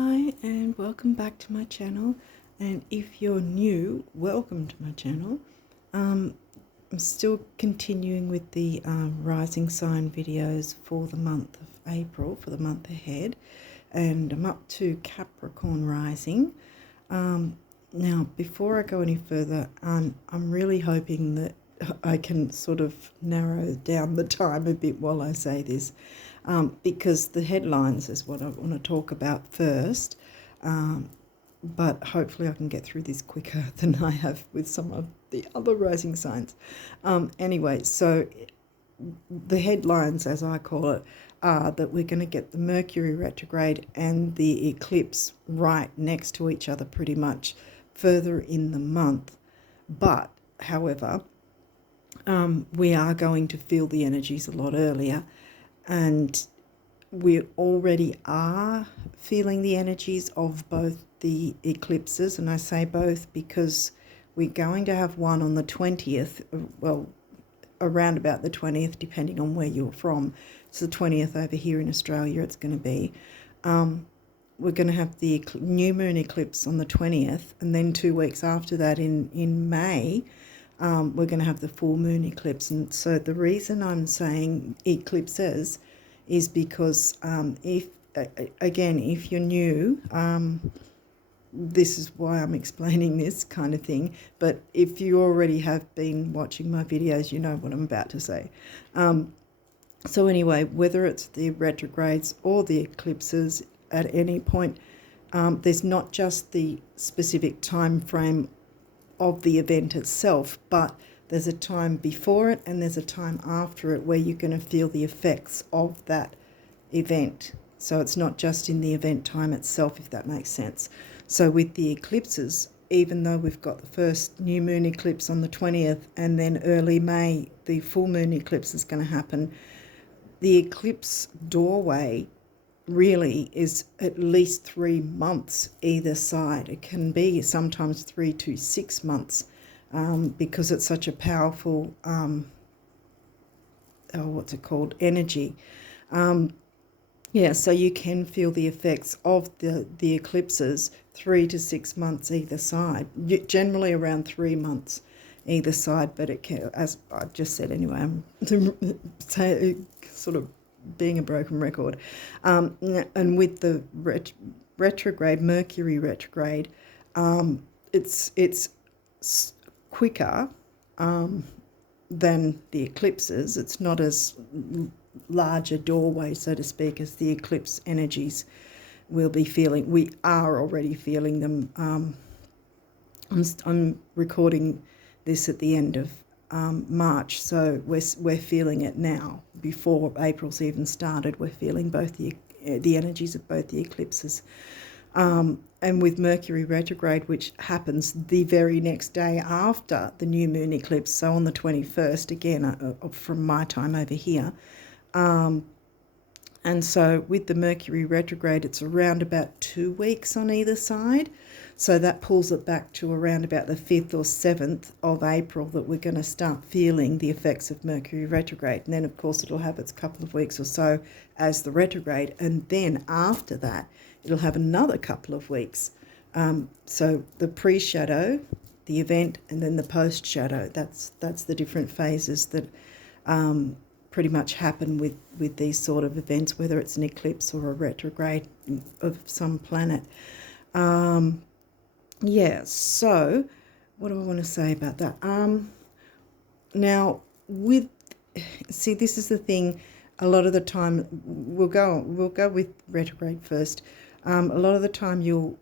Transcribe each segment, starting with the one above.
Hi and welcome back to my channel, and if you're new, welcome to my channel. I'm still continuing with the rising sign videos for the month of April, for the month ahead, and I'm up to Capricorn rising. Now before I go any further, I'm really hoping that I can sort of narrow down the time a bit while I say this, because the headlines is what I want to talk about first, but hopefully I can get through this quicker than I have with some of the other rising signs. Anyway, so the headlines, as I call it, are that we're going to get the Mercury retrograde and the eclipse right next to each other pretty much further in the month. But, however, we are going to feel the energies a lot earlier, and we already are feeling the energies of both the eclipses, and I say both because we're going to have one on the 20th, well, around about the 20th, depending on where you're from. So the 20th over here in Australia it's going to be. We're going to have the new moon eclipse on the 20th, and then 2 weeks after that in May, we're going to have the full moon eclipse. And so the reason I'm saying eclipses is because if you're new, this is why I'm explaining this kind of thing. But if you already have been watching my videos, you know what I'm about to say. So anyway, whether it's the retrogrades or the eclipses at any point, there's not just the specific time frame of the event itself, but there's a time before it and there's a time after it where you're going to feel the effects of that event. So it's not just in the event time itself, if that makes sense. So with the eclipses, even though we've got the first new moon eclipse on the 20th and then early May the full moon eclipse is going to happen, the eclipse doorway really is at least 3 months either side. It can be sometimes 3 to 6 months, because it's such a powerful energy. So you can feel the effects of the eclipses 3 to 6 months either side, generally around 3 months either side, but it can, as I just said anyway, I'm sort of being a broken record. And with the retrograde, Mercury retrograde, it's quicker than the eclipses. It's not as large a doorway, so to speak, as the eclipse energies will be feeling. We are already feeling them. I'm recording this at the end of March, so we're feeling it now. Before April's even started, we're feeling both the energies of both the eclipses. And with Mercury retrograde, which happens the very next day after the new moon eclipse, so on the 21st, again, from my time over here. And so with the Mercury retrograde, it's around about 2 weeks on either side. So that pulls it back to around about the 5th or 7th of April that we're going to start feeling the effects of Mercury retrograde. And then, of course, it'll have its couple of weeks or so as the retrograde. And then after that, it'll have another couple of weeks. So the pre-shadow, the event, and then the post-shadow. That's the different phases that pretty much happen with these sort of events, whether it's an eclipse or a retrograde of some planet. So what do I want to say about that? Now, this is the thing. A lot of the time, we'll go with retrograde first. A lot of the time, you'll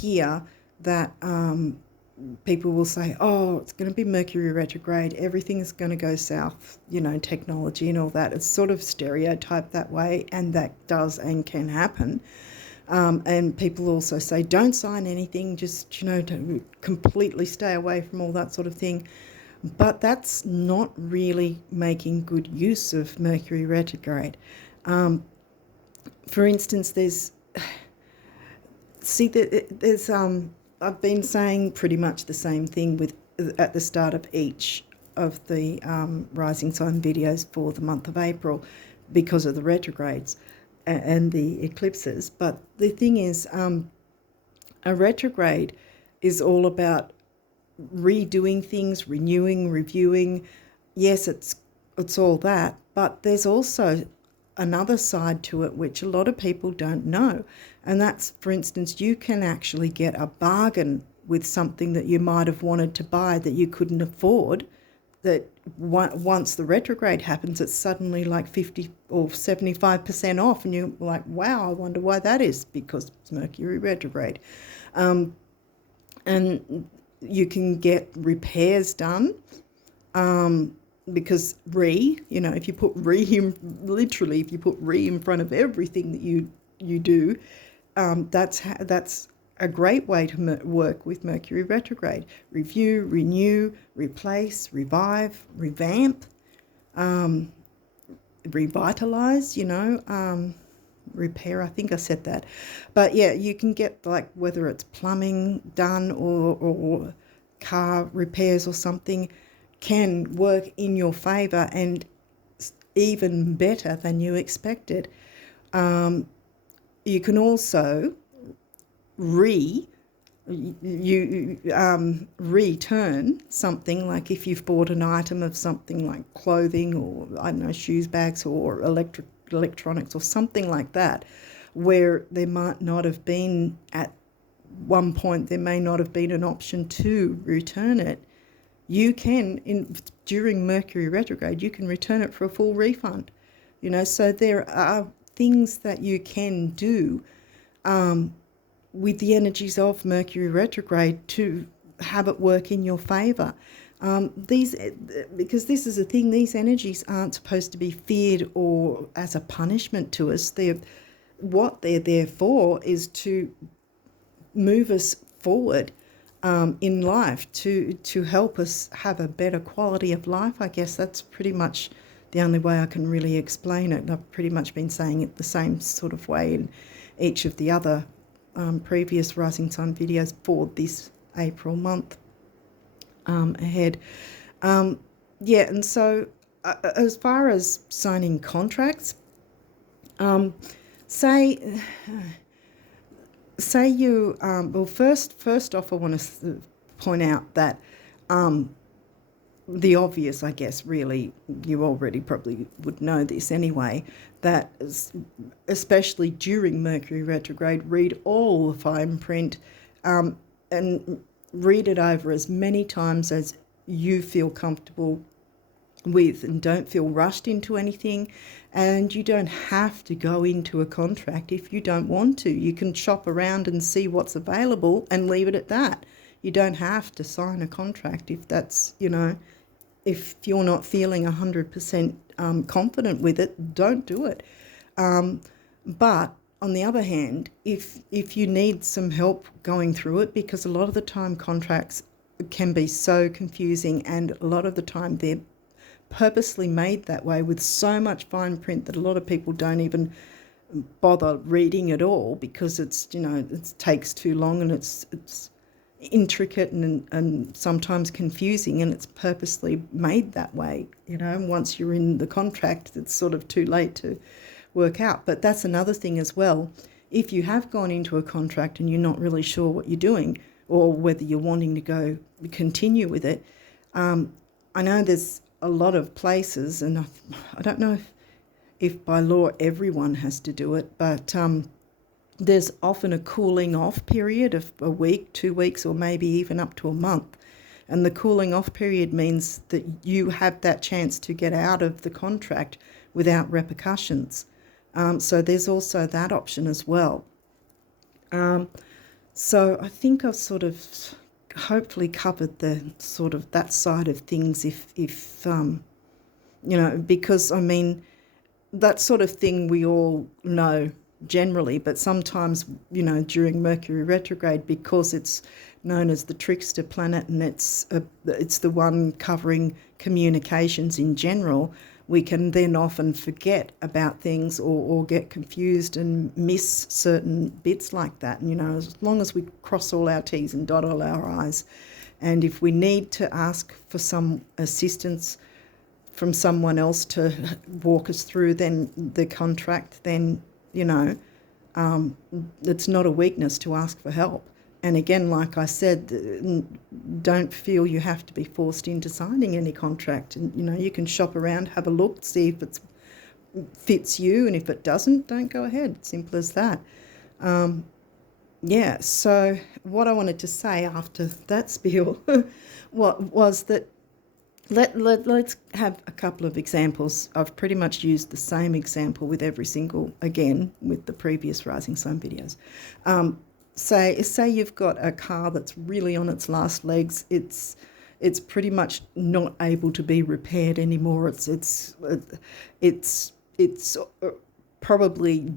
hear that people will say, "Oh, it's going to be Mercury retrograde. Everything is going to go south. Technology and all that." It's sort of stereotyped that way, and that does and can happen. And people also say, don't sign anything, just, to completely stay away from all that sort of thing. But that's not really making good use of Mercury retrograde. For instance, I've been saying pretty much the same thing at the start of each of the rising sign videos for the month of April because of the retrogrades. and the eclipses. But the thing is, a retrograde is all about redoing things, renewing, reviewing. Yes, it's all that, but there's also another side to it which a lot of people don't know, and that's, for instance, you can actually get a bargain with something that you might have wanted to buy that you couldn't afford, that once the retrograde happens, it's suddenly like 50 or 75% off, and you're like, wow, I wonder why that is, because it's Mercury retrograde. And you can get repairs done, because if you put literally, if you put in front of everything that you do, that's a great way to work with Mercury retrograde. Review, renew, replace, revive, revamp, revitalize, repair, I think I said that. But yeah, you can get, like, whether it's plumbing done or car repairs or something, can work in your favour and even better than you expected. You can also return something, like if you've bought an item of something like clothing or, I don't know, shoes, bags, or electronics or something like that, where there might not have been, at one point there may not have been an option to return it. You can, during Mercury retrograde, you can return it for a full refund. So there are things that you can do with the energies of Mercury retrograde to have it work in your favour. Because this is the thing, these energies aren't supposed to be feared or as a punishment to us. What they're there for is to move us forward in life, to help us have a better quality of life. I guess that's pretty much the only way I can really explain it. I've pretty much been saying it the same sort of way in each of the other previous rising sign videos for this April month ahead. And so as far as signing contracts, say you, well, first off, I want to point out that the obvious, I guess, really, you already probably would know this anyway, that especially during Mercury retrograde, read all the fine print and read it over as many times as you feel comfortable with, and don't feel rushed into anything. And you don't have to go into a contract if you don't want to. You can shop around and see what's available and leave it at that. You don't have to sign a contract if that's, if you're not feeling 100% confident with it, don't do it. But on the other hand, if you need some help going through it, because a lot of the time contracts can be so confusing, and a lot of the time they're purposely made that way with so much fine print that a lot of people don't even bother reading at all, because it's, it takes too long, and it's intricate and sometimes confusing, and it's purposely made that way. Once you're in the contract, it's sort of too late to work out. But that's another thing as well. If you have gone into a contract and you're not really sure what you're doing, or whether you're wanting to continue with it, I know there's a lot of places, and I don't know if by law everyone has to do it, but there's often a cooling off period of a week, 2 weeks, or maybe even up to a month. And the cooling off period means that you have that chance to get out of the contract without repercussions. So there's also that option as well. So I think I've sort of hopefully covered the sort of that side of things, if because I mean, that sort of thing we all know generally, but sometimes, during Mercury retrograde, because it's known as the trickster planet, and it's the one covering communications in general, we can then often forget about things or get confused and miss certain bits like that. And, as long as we cross all our T's and dot all our I's, and if we need to ask for some assistance from someone else to walk us through then the contract, then it's not a weakness to ask for help. And again, like I said, don't feel you have to be forced into signing any contract. And, you can shop around, have a look, see if it fits you, and if it doesn't, don't go ahead. Simple as that. So what I wanted to say after that spiel was that let's have a couple of examples. I've pretty much used the same example with every single, again, with the previous rising sign videos. Say you've got a car that's really on its last legs. It's pretty much not able to be repaired anymore. It's probably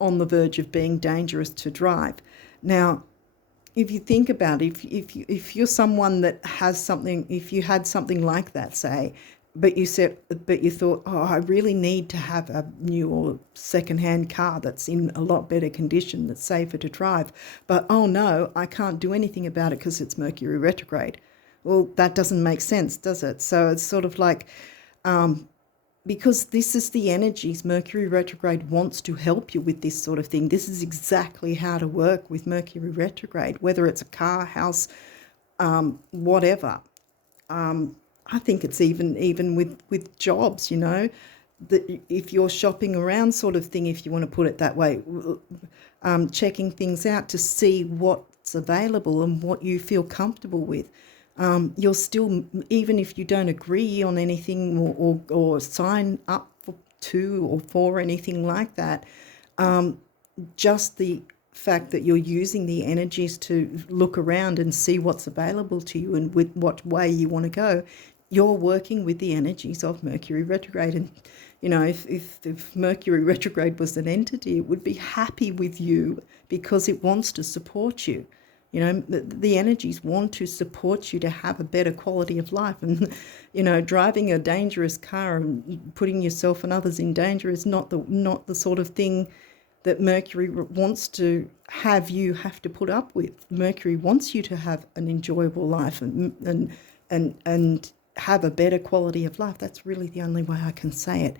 on the verge of being dangerous to drive. Now, if you think about it, if you're someone that has something, if you had something like that, say, but you thought, oh, I really need to have a new or second-hand car that's in a lot better condition, that's safer to drive, but oh no, I can't do anything about it because it's Mercury retrograde. Well, that doesn't make sense, does it? So it's sort of like, because this is the energies. Mercury retrograde wants to help you with this sort of thing. This is exactly how to work with Mercury retrograde, whether it's a car, house, whatever. I think it's even with jobs, that if you're shopping around sort of thing, if you want to put it that way, checking things out to see what's available and what you feel comfortable with. You're still, even if you don't agree on anything or sign up to or for anything like that, just the fact that you're using the energies to look around and see what's available to you and with what way you want to go, you're working with the energies of Mercury retrograde. And, if Mercury retrograde was an entity, it would be happy with you because it wants to support you. The energies want to support you to have a better quality of life. And, driving a dangerous car and putting yourself and others in danger is not the sort of thing that Mercury wants to have you have to put up with. Mercury wants you to have an enjoyable life and have a better quality of life. That's really the only way I can say it.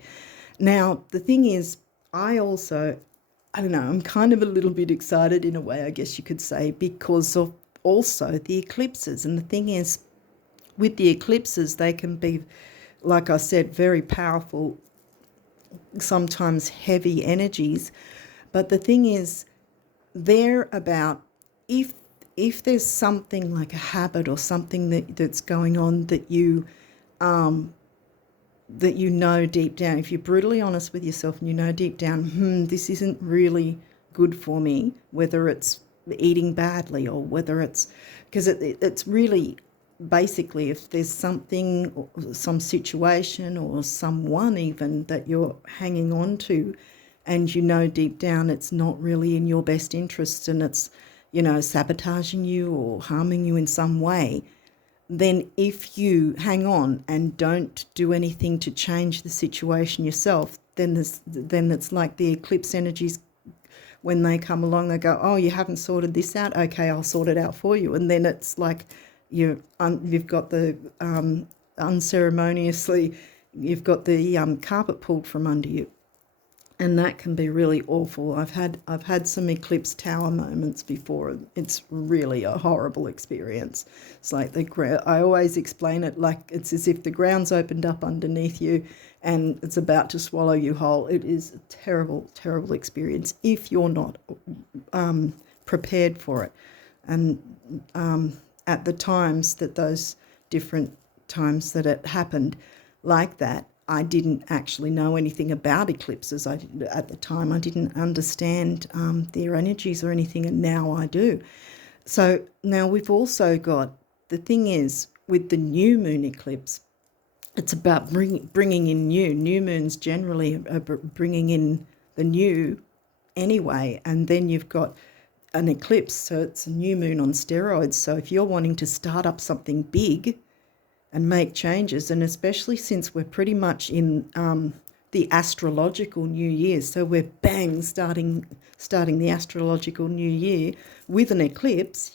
Now, the thing is, I don't know, I'm kind of a little bit excited in a way, I guess you could say, because of also the eclipses. And the thing is, with the eclipses, they can be, like I said, very powerful, sometimes heavy energies. But the thing is, they're about, if there's something like a habit or something that's going on that you deep down, if you're brutally honest with yourself and you know deep down, this isn't really good for me, whether it's eating badly or whether it's, because it's really basically, if there's something, or some situation or someone even that you're hanging on to and you know deep down it's not really in your best interests and it's, sabotaging you or harming you in some way, then if you hang on and don't do anything to change the situation yourself, then it's like the eclipse energies, when they come along, they go, oh, you haven't sorted this out? Okay, I'll sort it out for you. And then it's like you've got the unceremoniously, you've got the carpet pulled from under you. And that can be really awful. I've had some eclipse tower moments before. It's really a horrible experience. It's like I always explain it like it's as if the ground's opened up underneath you and it's about to swallow you whole. It is a terrible, terrible experience if you're not prepared for it. And at the times that those different times that it happened like that, I didn't actually know anything about eclipses. At the time, I didn't understand their energies or anything, and now I do. So now we've also got, the thing is, with the new moon eclipse, it's about bringing in new moons generally are bringing in the new anyway, and then you've got an eclipse, so it's a new moon on steroids. So if you're wanting to start up something big and make changes, and especially since we're pretty much in the astrological new year, so we're starting the astrological new year with an eclipse,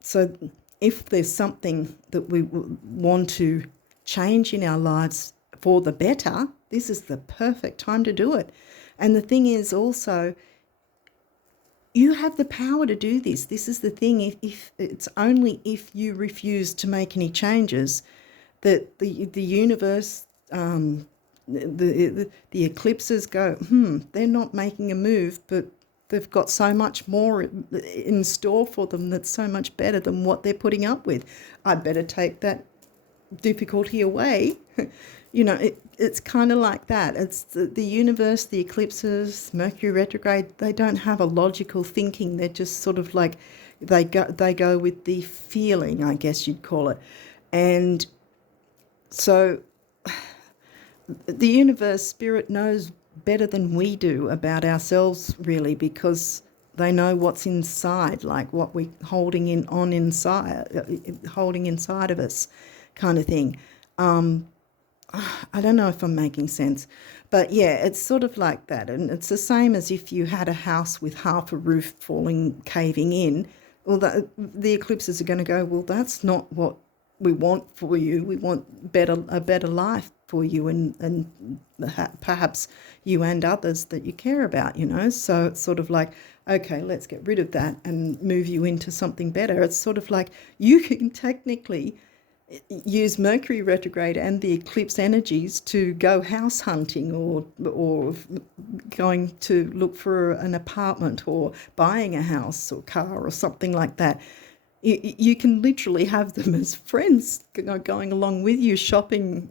so if there's something that we want to change in our lives for the better, this is the perfect time to do it. And the thing is also, you have the power to do this. This is the thing. If it's only if you refuse to make any changes that the universe, the eclipses go, they're not making a move, but they've got so much more in store for them that's so much better than what they're putting up with. I'd better take that difficulty away. It's kind of like that. It's the universe, the eclipses, Mercury retrograde, they don't have a logical thinking. They're just sort of like, they go with the feeling, I guess you'd call it. And so the universe, spirit knows better than we do about ourselves, really, because they know what's inside, like what we're holding inside of us, kind of thing. I don't know if I'm making sense, but yeah, it's sort of like that. And it's the same as if you had a house with half a roof caving in. Well, the eclipses are going to go, well, that's not what we want for you. We want a better life for you, and perhaps you and others that you care about, So it's sort of like, okay, let's get rid of that and move you into something better. It's sort of like you can technically use Mercury retrograde and the eclipse energies to go house hunting, or going to look for an apartment, or buying a house or car or something like that. You can literally have them as friends, going along with you shopping,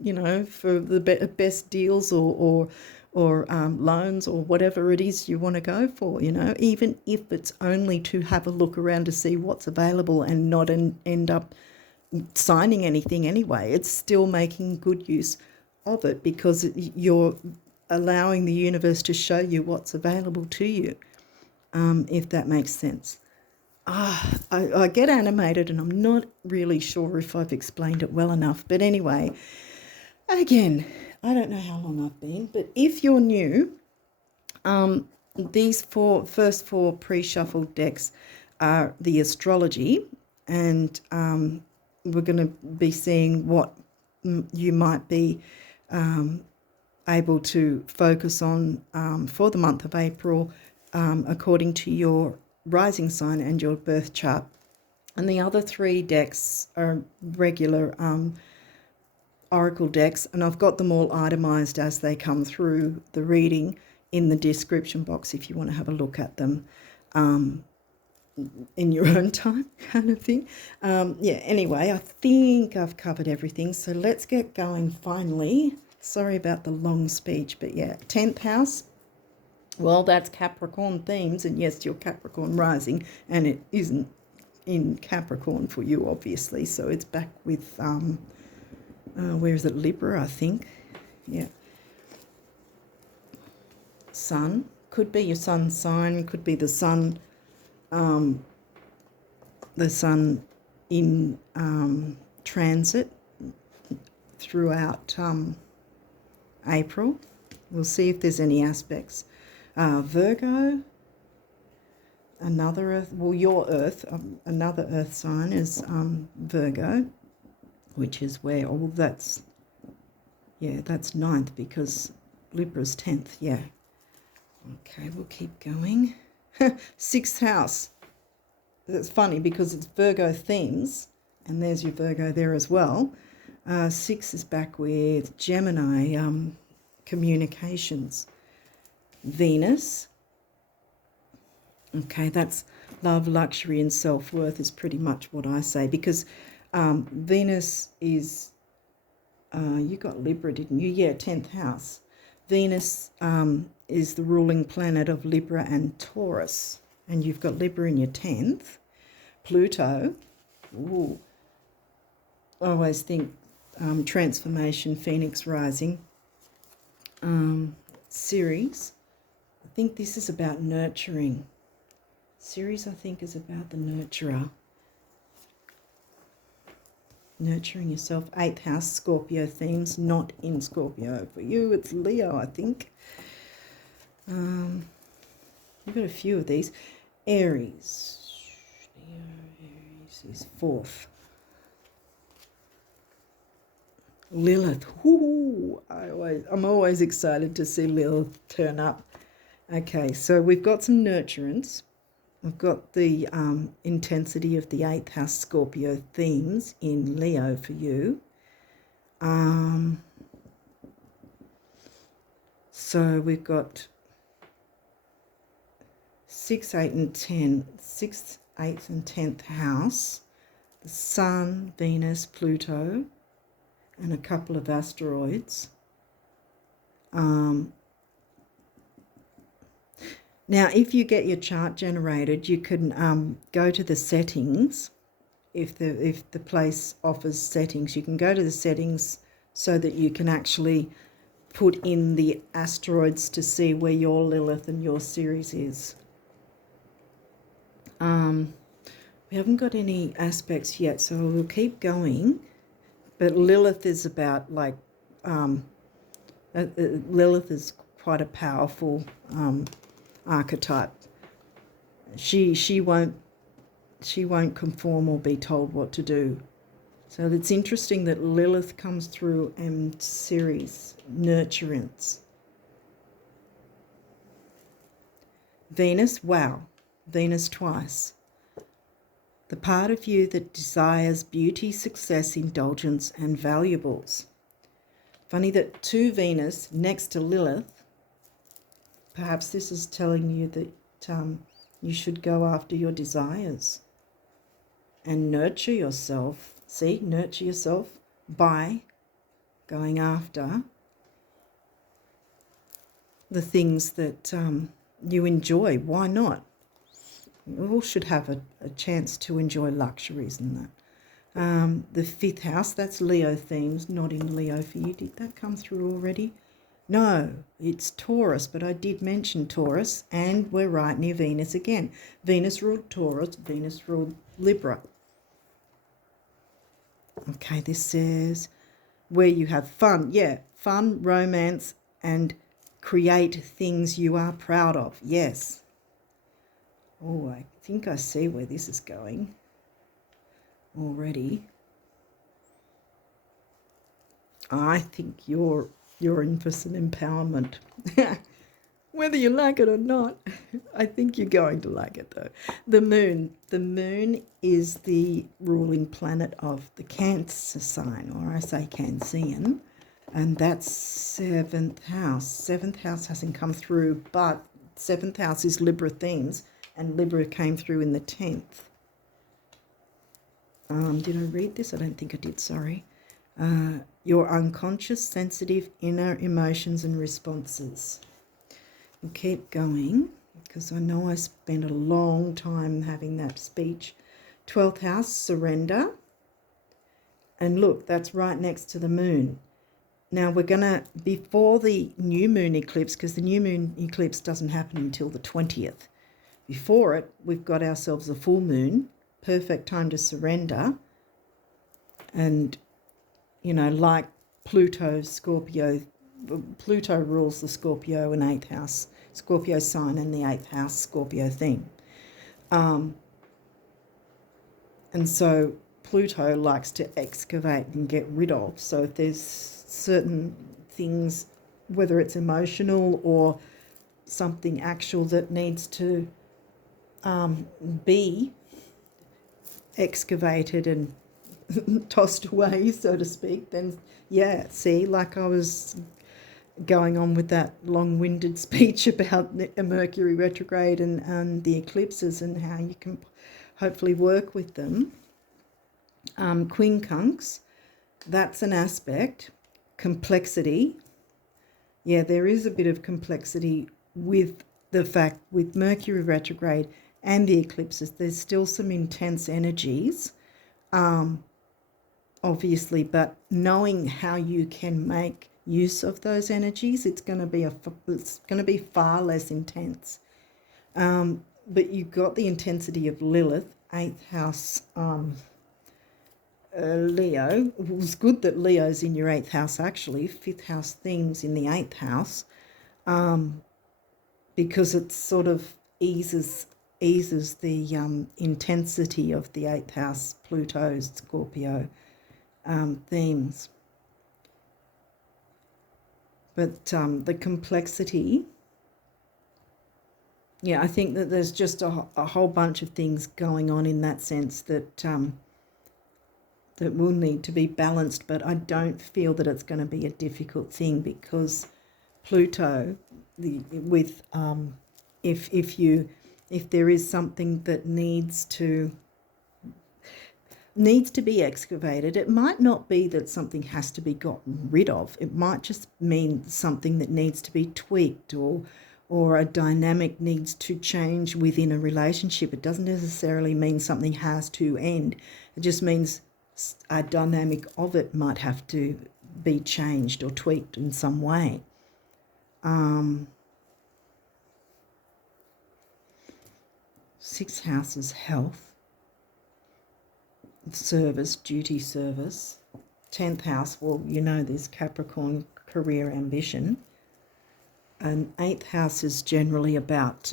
for the best deals, or loans, or whatever it is you want to go for, even if it's only to have a look around to see what's available and not end up signing anything anyway. It's still making good use of it, because you're allowing the universe to show you what's available to you, if that makes sense. I get animated, and I'm not really sure if I've explained it well enough. But anyway, again, I don't know how long I've been, but if you're new, these first four pre-shuffled decks are the astrology, and we're going to be seeing what you might be able to focus on for the month of April, according to your rising sign and your birth chart. And the other three decks are regular oracle decks, and I've got them all itemized as they come through the reading in the description box if you want to have a look at them in your own time, kind of thing. Anyway, I think I've covered everything, so let's get going finally. Sorry about the long speech, but yeah, 10th house. Well, that's Capricorn themes, and yes, you're Capricorn rising, and it isn't in Capricorn for you, obviously, so it's back with, where is it, Libra, I think. Yeah. Sun, could be your sun sign, could be the sun in transit throughout April. We'll see if there's any aspects. Virgo, another earth, well, your earth, another earth sign is Virgo, which is where all that's, that's 9th, because Libra's 10th, yeah. Okay, we'll keep going. 6th house. That's funny because it's Virgo themes, and there's your Virgo there as well. 6 is back with Gemini, communications. Venus. Okay, that's love, luxury, and self-worth is pretty much what I say, because Venus is, you got Libra, didn't you? Yeah, 10th house. Venus is the ruling planet of Libra and Taurus, and you've got Libra in your 10th. Pluto, ooh, I always think transformation, Phoenix rising. Ceres, I think this is about nurturing. Ceres, I think, is about the nurturer. Nurturing yourself. 8th house, Scorpio themes, not in Scorpio. For you, it's Leo, I think. You've got a few of these. Aries. Aries is 4th. Lilith. Ooh, I'm always excited to see Lilith turn up. Okay, so we've got some nurturance. We've got the intensity of the 8th house Scorpio themes in Leo for you. So we've got 6, 8 and 10, 6th, 8th and 10th house, the Sun, Venus, Pluto, and a couple of asteroids. Now, if you get your chart generated, you can go to the settings. If the place offers settings, you can go to the settings so that you can actually put in the asteroids to see where your Lilith and your Ceres is. We haven't got any aspects yet, so we'll keep going. But Lilith is about like Lilith is quite a powerful archetype. She won't conform or be told what to do. So it's interesting that Lilith comes through and Ceres, nurturance. Venus, wow, Venus twice. The part of you that desires beauty, success, indulgence, and valuables. Funny that 2 Venus next to Lilith. Perhaps this is telling you that you should go after your desires and nurture yourself. See, nurture yourself by going after the things that you enjoy. Why not? We all should have a chance to enjoy luxuries and that. The 5th house, that's Leo themes, not in Leo for you. Did that come through already? No, it's Taurus, but I did mention Taurus, and we're right near Venus again. Venus ruled Taurus, Venus ruled Libra. Okay, this says where you have fun. Yeah, fun, romance, and create things you are proud of. Yes. Oh, I think I see where this is going already. I think you're in for some empowerment. Whether you like it or not, I think you're going to like it though. The moon is the ruling planet of the Cancer sign, or I say Cancerian, and that's 7th house. 7th house hasn't come through, but 7th house is Libra themes, and Libra came through in the 10th. Did I read this? I don't think I did, sorry. Your unconscious, sensitive, inner emotions and responses. We'll keep going because I know I spent a long time having that speech. 12th house, surrender. And look, that's right next to the moon. Now we're going to, before the new moon eclipse, because the new moon eclipse doesn't happen until the 20th. Before it, we've got ourselves a full moon, perfect time to surrender. And, you know, like Pluto, Scorpio, Pluto rules the Scorpio and 8th house, Scorpio sign and the 8th house Scorpio theme. And so Pluto likes to excavate and get rid of. So if there's certain things, whether it's emotional or something actual that needs to be excavated and tossed away, so to speak, then yeah, see, like I was going on with that long-winded speech about Mercury retrograde and the eclipses and how you can hopefully work with them. Quincunx, that's an aspect. Complexity. Yeah, there is a bit of complexity with the fact with Mercury retrograde and the eclipses. There's still some intense energies, obviously, but knowing how you can make use of those energies, it's going to be far less intense. But you've got the intensity of Lilith, 8th house. Leo. It was good that Leo's in your 8th house, actually. 5th house themes in the 8th house, because it sort of eases the intensity of the 8th house Pluto, Scorpio themes. But the complexity yeah, I think that there's just a whole bunch of things going on in that sense that that will need to be balanced, but I don't feel that it's going to be a difficult thing, because Pluto, with if there is something that needs to be excavated, it might not be that something has to be gotten rid of. It might just mean something that needs to be tweaked, or a dynamic needs to change within a relationship. It doesn't necessarily mean something has to end. It just means a dynamic of it might have to be changed or tweaked in some way. Sixth house is health, service, duty, service. 10th house, well, you know this, Capricorn, career, ambition. And 8th house is generally about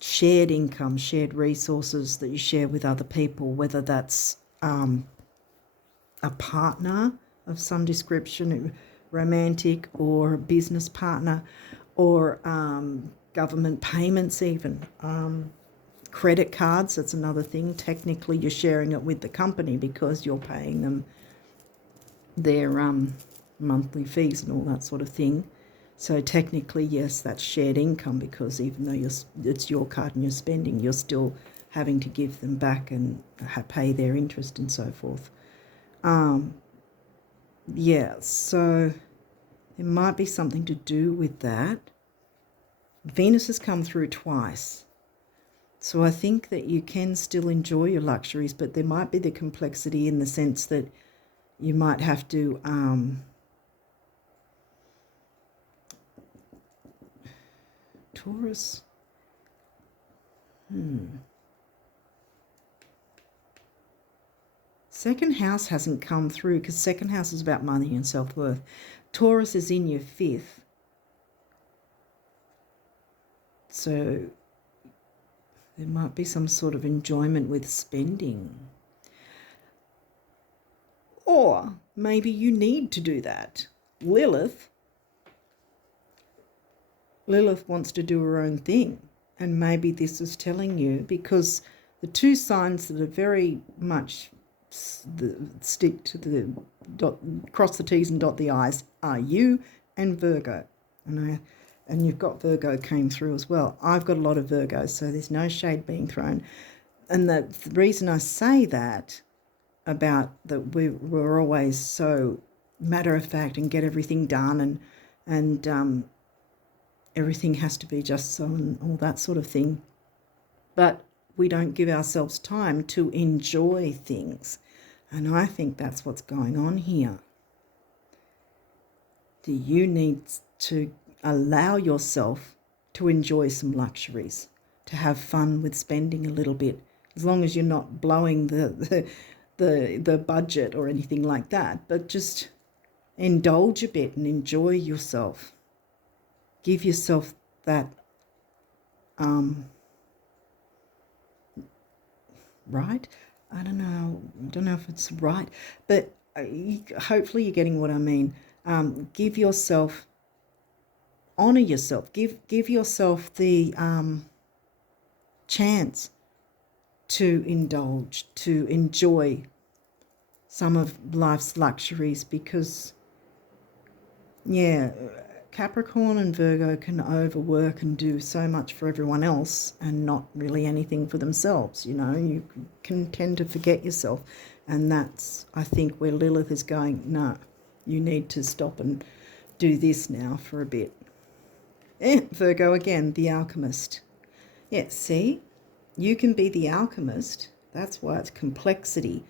shared income, shared resources that you share with other people, whether that's a partner of some description, romantic, or a business partner, or government payments even. Credit cards, that's another thing. Technically, you're sharing it with the company because you're paying them their monthly fees and all that sort of thing. So technically, yes, that's shared income, because even though it's your card and you're spending, you're still having to give them back and pay their interest and so forth. Yeah, so there might be something to do with that. Venus has come through twice. So I think that you can still enjoy your luxuries, but there might be the complexity in the sense that you might have to Taurus. Second house hasn't come through, because second house is about money and self-worth. Taurus is in your fifth. So there might be some sort of enjoyment with spending. Or maybe you need to do that. Lilith wants to do her own thing. And maybe this is telling you, because the two signs that are very much stick to the cross the T's and dot the I's are you and Virgo. And you've got Virgo came through as well. I've got a lot of Virgos, so there's no shade being thrown. And the reason I say that about that we're always so matter of fact and get everything done, and everything has to be just so and all that sort of thing. But we don't give ourselves time to enjoy things. And I think that's what's going on here. Do you need to allow yourself to enjoy some luxuries, to have fun with spending a little bit, as long as you're not blowing the budget or anything like that, but just indulge a bit and enjoy yourself. Give yourself that right? I don't know if it's right, but hopefully you're getting what I mean. Give yourself, honor yourself, give yourself the chance to indulge, to enjoy some of life's luxuries, because Capricorn and Virgo can overwork and do so much for everyone else and not really anything for themselves. You can tend to forget yourself, and that's, I think, where Lilith is going, no, you need to stop and do this now for a bit. Virgo again, the alchemist. Yeah, see, you can be the alchemist. That's why it's complexity,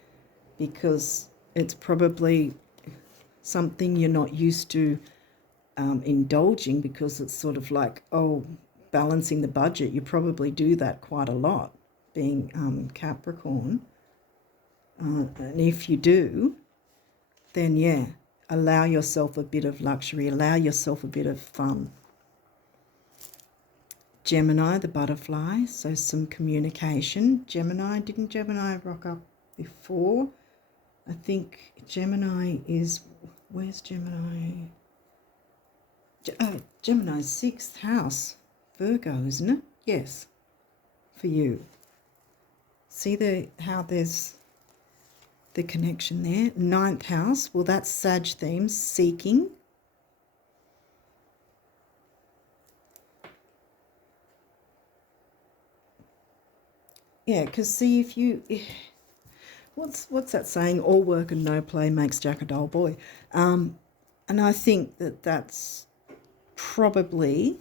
because it's probably something you're not used to indulging, because it's sort of like, balancing the budget. You probably do that quite a lot, being Capricorn. And if you do, then allow yourself a bit of luxury, allow yourself a bit of fun. Gemini, the butterfly, so some communication. Didn't Gemini rock up before? I think Gemini is, where's Gemini? Gemini's 6th house, Virgo, isn't it? Yes, for you. See how there's the connection there? 9th house, well, that's Sag themes, seeking. Yeah, because see, if you... What's that saying? All work and no play makes Jack a dull boy. And I think that's probably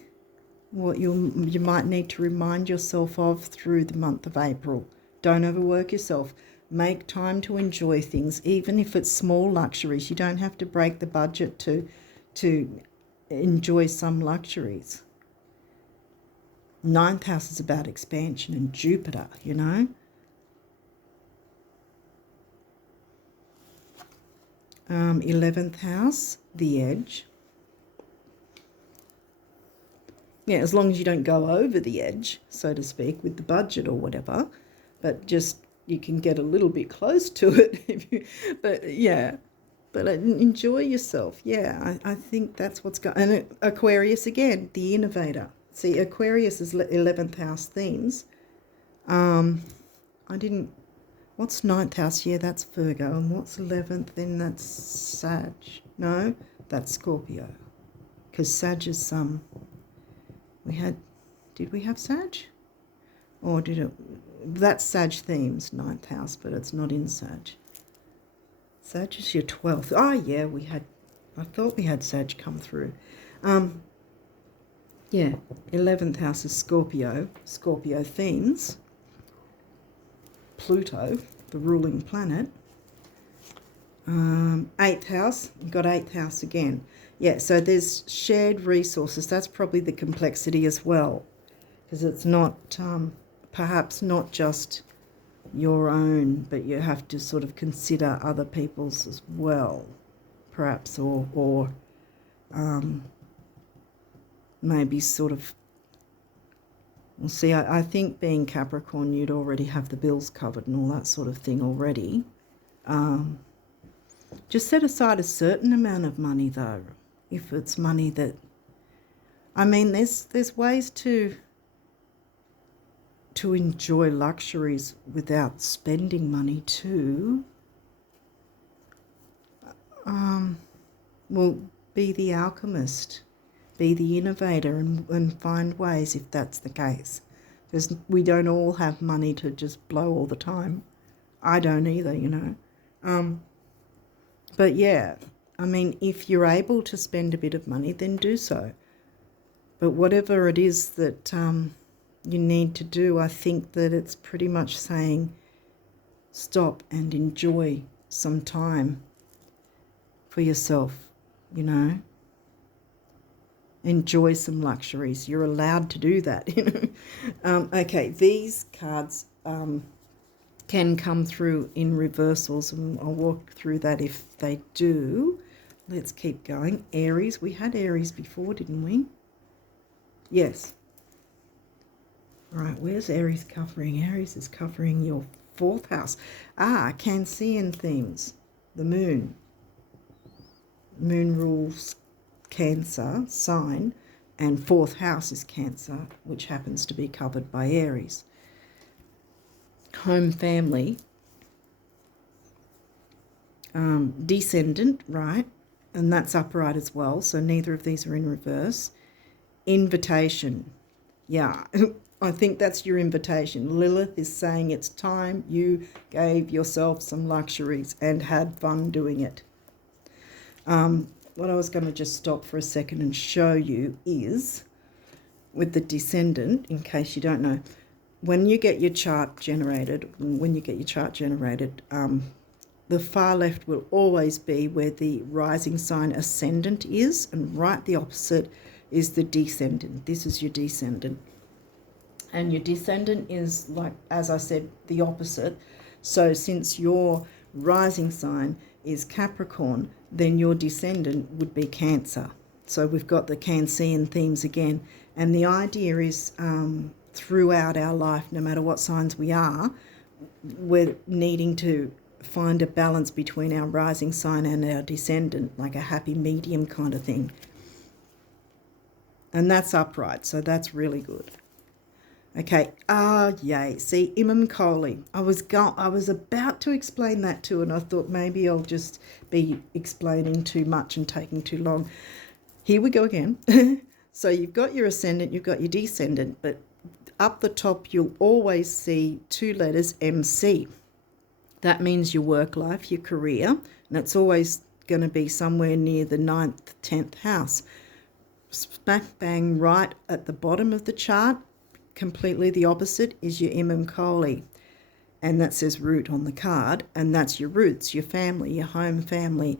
what you might need to remind yourself of through the month of April. Don't overwork yourself. Make time to enjoy things, even if it's small luxuries. You don't have to break the budget to enjoy some luxuries. 9th house is about expansion and Jupiter, you know. 11th house, the edge. Yeah, as long as you don't go over the edge, so to speak, with the budget or whatever, but just you can get a little bit close to it. But enjoy yourself. Yeah, I think that's what's going. And Aquarius again, the innovator. See, Aquarius is 11th house themes. What's 9th house? Yeah, that's Virgo. And what's 11th? Then that's Sag. No, that's Scorpio. Because Sag is did we have Sag? Or did it? That's Sag themes, 9th house, but it's not in Sag. Sag is your 12th. Oh, yeah, I thought we had Sag come through. Yeah, 11th house is Scorpio. Scorpio themes. Pluto, the ruling planet. 8th house, you've got 8th house again. Yeah, so there's shared resources. That's probably the complexity as well, because it's not, perhaps not just your own, but you have to sort of consider other people's as well, perhaps, or maybe sort of, well, see, I think being Capricorn, you'd already have the bills covered and all that sort of thing already. Just set aside a certain amount of money, though, if it's money that... I mean, there's ways to enjoy luxuries without spending money too. Well, be the alchemist, be the innovator, and find ways if that's the case. Because we don't all have money to just blow all the time. I don't either, you know. But yeah, I mean, if you're able to spend a bit of money, then do so. But whatever it is that you need to do, I think that it's pretty much saying stop and enjoy some time for yourself, you know. Enjoy some luxuries. You're allowed to do that, you know. Okay, these cards can come through in reversals, and I'll walk through that if they do. Let's keep going. Aries, we had Aries before, didn't we? Yes. All right, where's Aries covering? Aries is covering your 4th house. Cancerian themes. The moon. Moon rules Cancer sign, and 4th house is Cancer, which happens to be covered by Aries. Home, family, descendant, right, and that's upright as well, so neither of these are in reverse. Invitation, yeah. I think that's your invitation. Lilith is saying it's time you gave yourself some luxuries and had fun doing it. What I was going to just stop for a second and show you is, with the descendant, in case you don't know, when you get your chart generated, the far left will always be where the rising sign ascendant is, and right the opposite is the descendant. This is your descendant. And your descendant is, like, as I said, the opposite. So since your rising sign is Capricorn, then your descendant would be Cancer. So we've got the Cancerian themes again. And the idea is throughout our life, no matter what signs we are, we're needing to find a balance between our rising sign and our descendant, like a happy medium kind of thing. And that's upright, so that's really good. Okay, yay. See, Imam Kohli. I was about to explain that too, and I thought maybe I'll just be explaining too much and taking too long. Here we go again. So you've got your ascendant, you've got your descendant, but up the top you'll always see 2 letters MC. That means your work life, your career, and it's always going to be somewhere near the 9th, 10th house. Smack bang right at the bottom of the chart, completely the opposite, is your Imam Kohli. And that says root on the card, and that's your roots, your family, your home family.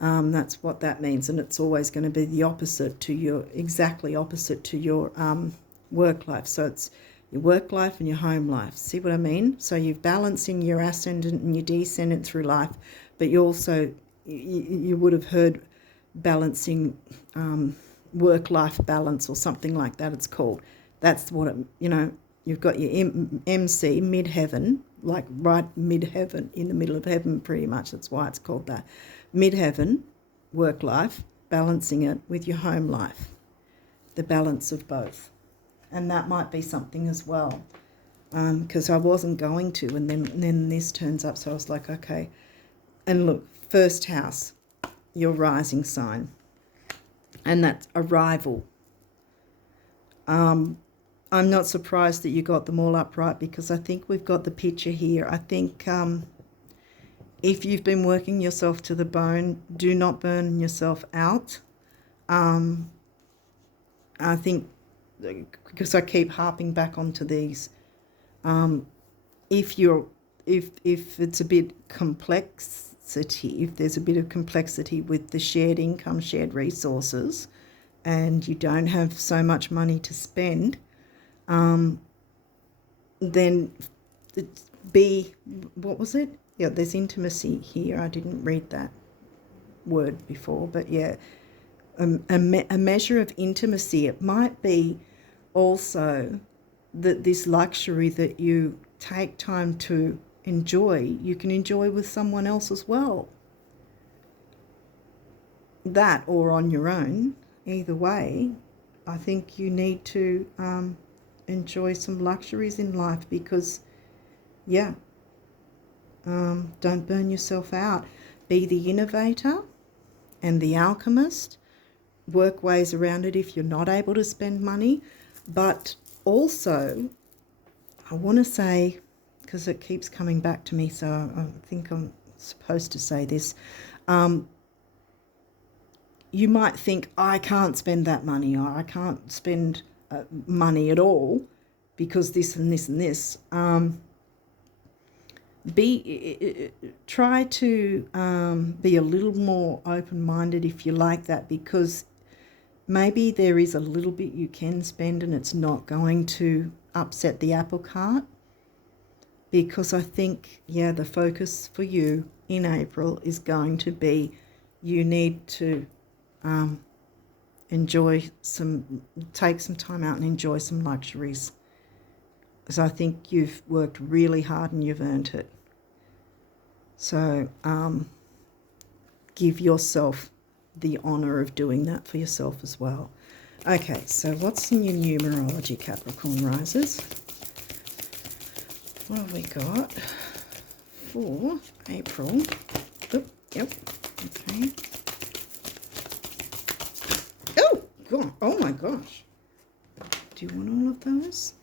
That's what that means, and it's always going to be the opposite to your, exactly opposite to your work life. So it's your work life and your home life. See what I mean? So you're balancing your ascendant and your descendant through life, but you also, you would have heard balancing work-life balance or something like that it's called. That's what it, you know, you've got your MC, mid-heaven, like right mid-heaven, in the middle of heaven pretty much. That's why it's called that. Mid-heaven, work-life, balancing it with your home life, the balance of both. And that might be something as well, because I wasn't going to, and then this turns up, so I was like, okay. And look, first house, your rising sign, and that's arrival. I'm not surprised that you got them all upright, because I think we've got the picture here. I think if you've been working yourself to the bone, do not burn yourself out. I think, because I keep harping back onto these, if it's a bit complexity, if there's a bit of complexity with the shared income, shared resources, and you don't have so much money to spend, then what was it? Yeah, there's intimacy here. I didn't read that word before, but yeah, a measure of intimacy. It might be also that this luxury that you take time to enjoy, you can enjoy with someone else as well. That or on your own. Either way, I think you need to enjoy some luxuries in life, because, yeah, don't burn yourself out. Be the innovator and the alchemist. Work ways around it if you're not able to spend money. But also, I want to say, because it keeps coming back to me, so I think I'm supposed to say this. You might think, I can't spend that money, or I can't spend money at all because this and this and this. Try to be a little more open-minded if you like that, because maybe there is a little bit you can spend and it's not going to upset the apple cart. Because I think, yeah, the focus for you in April is going to be, you need to take some time out and enjoy some luxuries. Because I think you've worked really hard and you've earned it. So give yourself the honour of doing that for yourself as well. Okay, so what's in your numerology, Capricorn risers? What have we got for April? Oh, yep, okay. Oh, God, oh my gosh. Do you want all of those?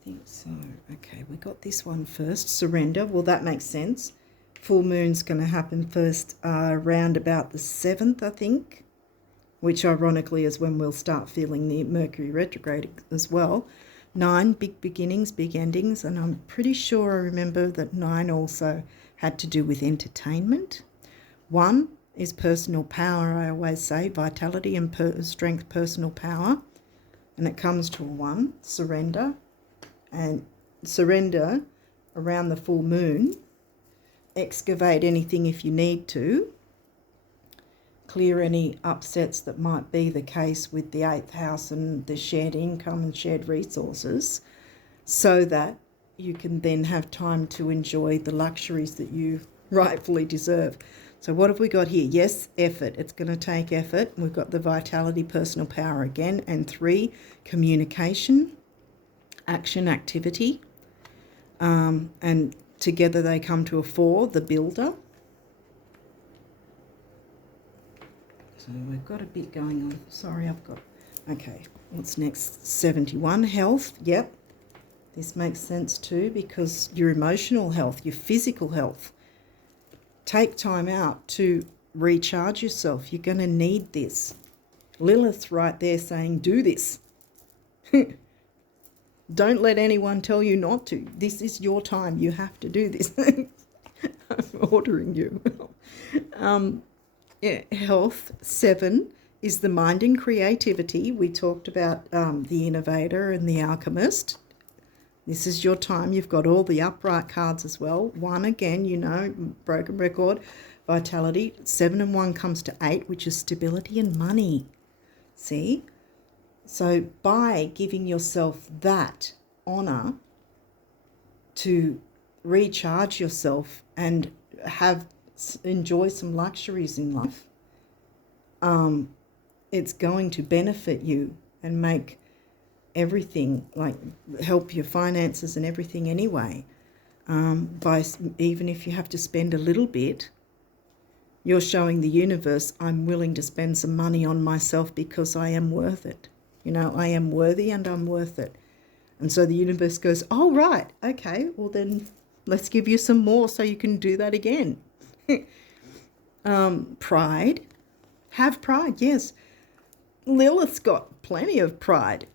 I think so. Okay, we got this one first. Surrender. Well, that makes sense. Full moon's going to happen first around about the 7th, I think, which ironically is when we'll start feeling the Mercury retrograde as well. 9, big beginnings, big endings, and I'm pretty sure I remember that 9 also had to do with entertainment. 1 is personal power, I always say, vitality and strength, personal power, and it comes to a 1, surrender. And surrender around the full moon, excavate anything if you need to, clear any upsets that might be the case with the 8th house and the shared income and shared resources, so that you can then have time to enjoy the luxuries that you rightfully deserve. So what have we got here? Yes, effort. It's going to take effort. We've got the vitality, personal power again. And 3, communication, action, activity. And together they come to a 4, the builder. So we've got a bit going on. Sorry, okay, what's next? 71, health. Yep, this makes sense too, because your emotional health, your physical health. Take time out to recharge yourself. You're going to need this. Lilith's right there saying, do this. Don't let anyone tell you not to. This is your time. You have to do this. I'm ordering you. Yeah, health, 7, is the mind and creativity. We talked about the innovator and the alchemist. This is your time. You've got all the upright cards as well. 1 again, you know, broken record, vitality. 7 and 1 comes to 8, which is stability and money. See? So by giving yourself that honor to recharge yourself and enjoy some luxuries in life, it's going to benefit you and make everything, like help your finances and everything anyway. By even if you have to spend a little bit, you're showing the universe, I'm willing to spend some money on myself because I am worth it. You know, I am worthy and I'm worth it. And so the universe goes, oh, right, okay, well then let's give you some more so you can do that again. Pride. Have pride, yes. Lilith's got plenty of pride.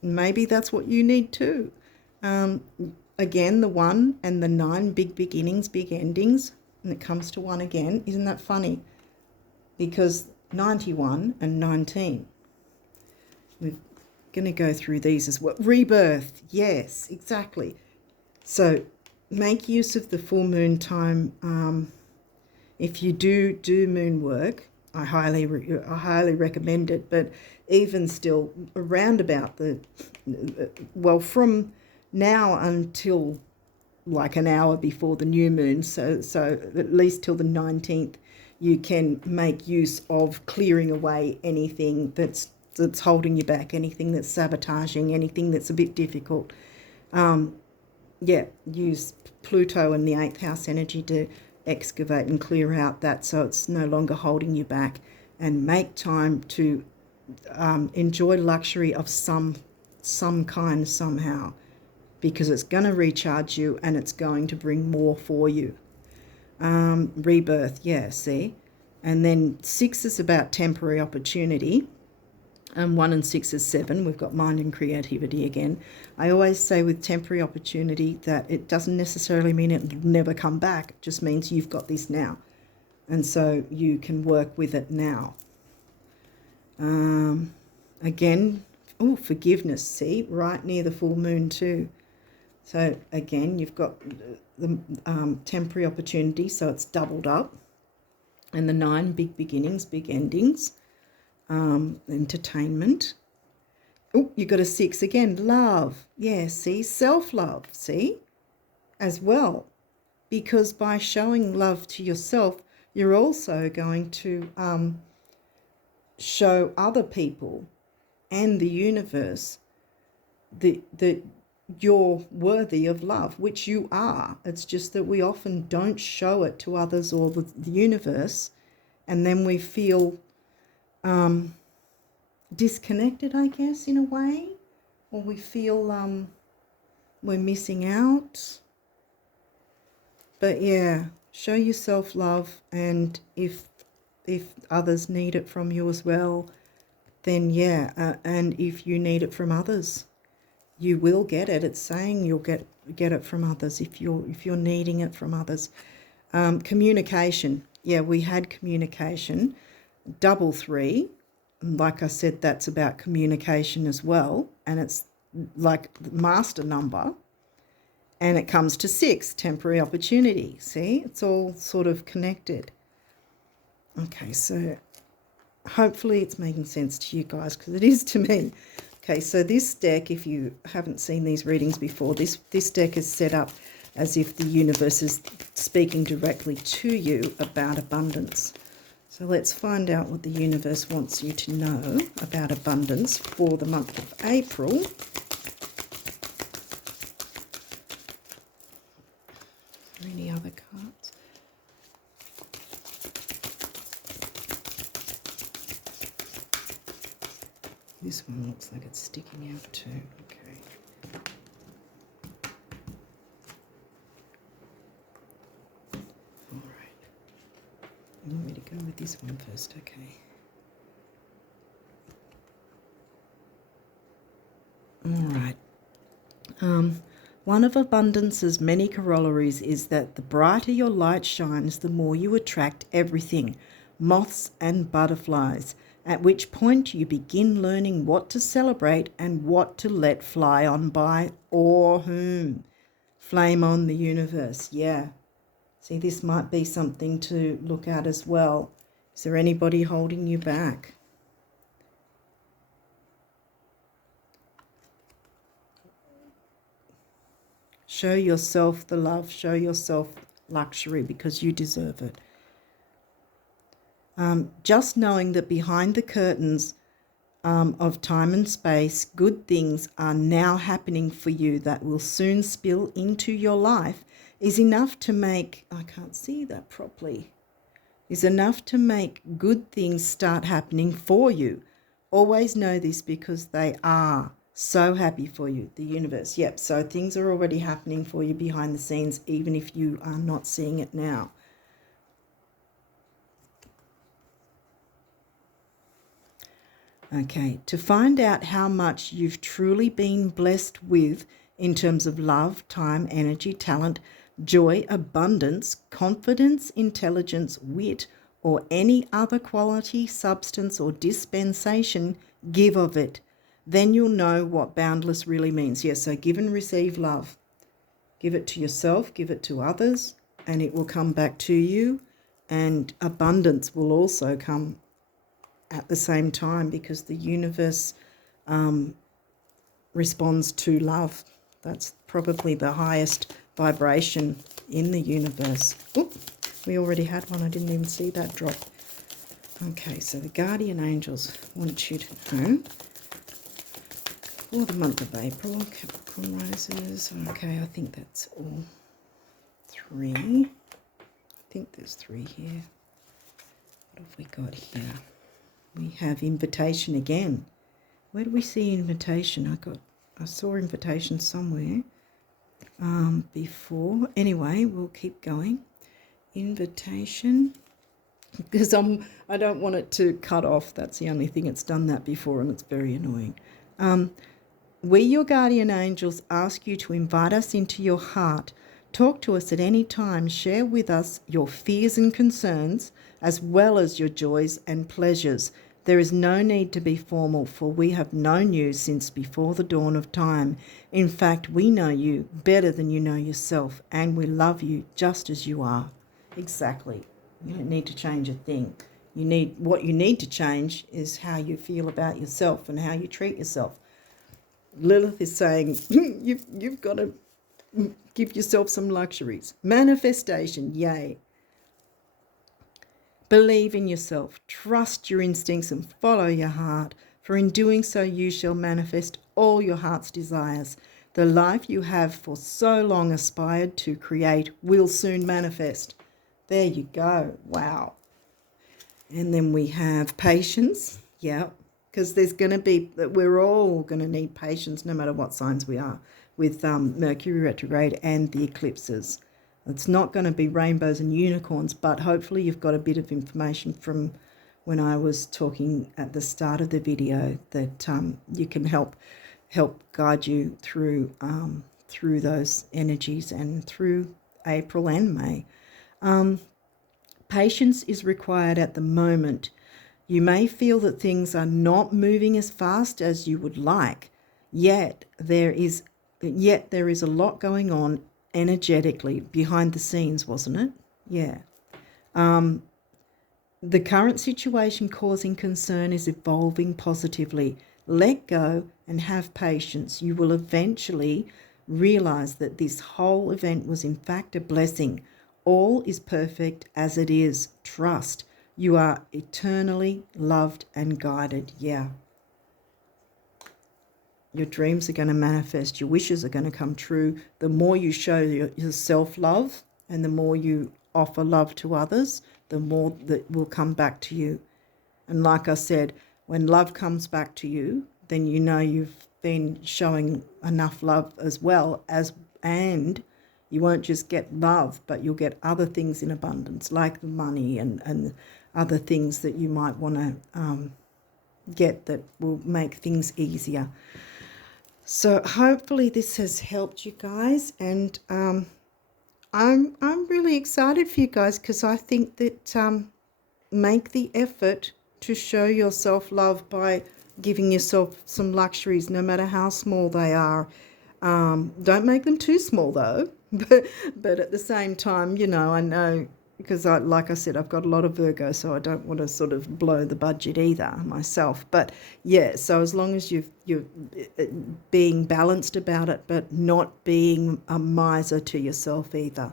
Maybe that's what you need too. Again, the 1 and the 9, big beginnings, big endings. And it comes to 1 again. Isn't that funny? Because 91 and 19. We're going to go through these as well. Rebirth. Yes, exactly. So make use of the full moon time. If you do moon work, I highly recommend it. But even still, around about well, from now until like an hour before the new moon, so at least till the 19th, you can make use of clearing away anything that's holding you back, anything that's sabotaging, anything that's a bit difficult. Yeah, use Pluto and the 8th house energy to excavate and clear out that, so it's no longer holding you back, and make time to enjoy luxury of some kind somehow, because it's going to recharge you and it's going to bring more for you. Rebirth, yeah, see? And then 6 is about temporary opportunity. 1 and 6 is 7. We've got mind and creativity again. I always say with temporary opportunity that it doesn't necessarily mean it'll never come back. It just means you've got this now. And so you can work with it now. Again, forgiveness, see? Right near the full moon too. So again, you've got the temporary opportunity, so it's doubled up. And the 9, big beginnings, big endings. Entertainment. Oh, you got a 6 again, love. Yeah, see, self-love, see, as well. Because by showing love to yourself, you're also going to show other people and the universe that you're worthy of love, which you are. It's just that we often don't show it to others or the universe, and then we feel disconnected, I guess, in a way, or we feel we're missing out. But yeah, show yourself love, and if others need it from you as well, then yeah, and if you need it from others, you will get it. It's saying you'll get it from others if you're needing it from others. Communication. Yeah, we had communication. Double 3. Like I said, that's about communication as well, and it's like the master number, and it comes to 6, temporary opportunity. See, it's all sort of connected. Okay, so hopefully it's making sense to you guys, because it is to me. Okay, so this deck, if you haven't seen these readings before, this deck is set up as if the universe is speaking directly to you about abundance. So let's find out what the universe wants you to know about abundance for the month of April. Are there any other cards? This one looks like it's sticking out too. Okay. All right. You want me to go with this one first? Okay. All right. One of abundance's many corollaries is that the brighter your light shines, the more you attract everything, moths and butterflies, at which point you begin learning what to celebrate and what to let fly on by, or whom. Flame on the universe, yeah. See, this might be something to look at as well. Is there anybody holding you back? Show yourself the love, show yourself luxury because you deserve it. Just knowing that behind the curtains of time and space, good things are now happening for you that will soon spill into your life is enough to make, I can't see that properly, is enough to make good things start happening for you. Always know this because they are so happy for you, the universe. Yep, so things are already happening for you behind the scenes, even if you are not seeing it now. Okay, to find out how much you've truly been blessed with in terms of love, time, energy, talent, joy, abundance, confidence, intelligence, wit, or any other quality, substance, or dispensation, give of it. Then you'll know what boundless really means. Yes, so give and receive love. Give it to yourself, give it to others, and it will come back to you. And abundance will also come at the same time because the universe responds to love. That's probably the highest vibration in the universe. Oop, we already had one. I didn't even see that drop. Okay, so the guardian angels want you to know for the month of April, Capricorn rises. Okay, I think that's all three. I think there's three here. What have we got here? We have invitation again. Where do we see invitation? I saw invitation somewhere before. Anyway, we'll keep going. Invitation, because I don't want it to cut off. That's the only thing. It's done that before and it's very annoying. We, your guardian angels, ask you to invite us into your heart. Talk to us at any time. Share with us your fears and concerns, as well as your joys and pleasures. There is no need to be formal, for we have known you since before the dawn of time. In fact, we know you better than you know yourself, and we love you just as you are. Exactly. You don't need to change a thing. What you need to change is how you feel about yourself and how you treat yourself. Lilith is saying, you've got to give yourself some luxuries. Manifestation, yay. Believe in yourself, trust your instincts and follow your heart, for in doing so you shall manifest all your heart's desires. The life you have for so long aspired to create will soon manifest. There you go. Wow. And then we have patience. Yeah, because we're all going to need patience no matter what signs we are with Mercury retrograde and the eclipses. It's not going to be rainbows and unicorns, but hopefully you've got a bit of information from when I was talking at the start of the video that you can help guide you through those energies and through April and May. Patience is required at the moment. You may feel that things are not moving as fast as you would like, yet there is a lot going on energetically behind the scenes, wasn't it? Yeah. The current situation causing concern is evolving positively. Let go and have patience. You will eventually Realize that this whole event was in fact a blessing. All is perfect as it is. Trust. You are eternally loved and guided. Yeah. Your dreams are going to manifest. Your wishes are going to come true. The more you show your self-love and the more you offer love to others, the more that will come back to you. And like I said, when love comes back to you, then you know you've been showing enough love as well as, and you won't just get love, but you'll get other things in abundance, like the money and other things that you might want to get that will make things easier. So hopefully this has helped you guys, and I'm really excited for you guys, because I think that make the effort to show your self-love by giving yourself some luxuries, no matter how small they are. Don't make them too small though, but at the same time, you know, I know, because like I said, I've got a lot of Virgo, so I don't want to sort of blow the budget either myself. But yeah, so as long as you're being balanced about it, but not being a miser to yourself either.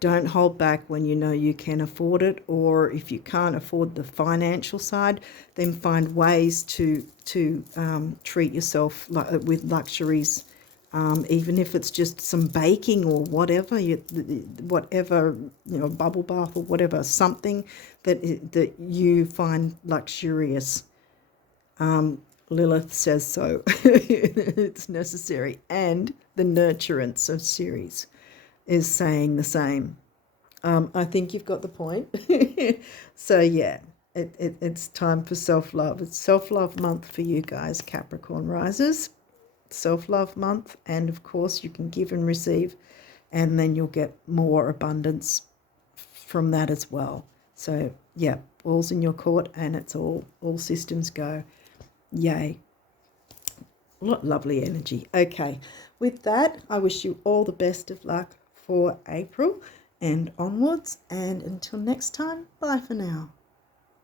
Don't hold back when you know you can afford it, or if you can't afford the financial side, then find ways to treat yourself with luxuries, even if it's just some baking or whatever, whatever, you know, bubble bath or whatever, something that you find luxurious. Lilith says so. It's necessary, and the nurturance of Ceres is saying the same. I think you've got the point. So yeah, it's time for self-love. It's self-love month for you guys, Capricorn risers. Self-love month, and of course you can give and receive, and then you'll get more abundance from that as well. So yeah, all's in your court, and it's all systems go. Yay. Lovely energy. Okay, with that, I wish you all the best of luck for April and onwards, and until next time, bye for now.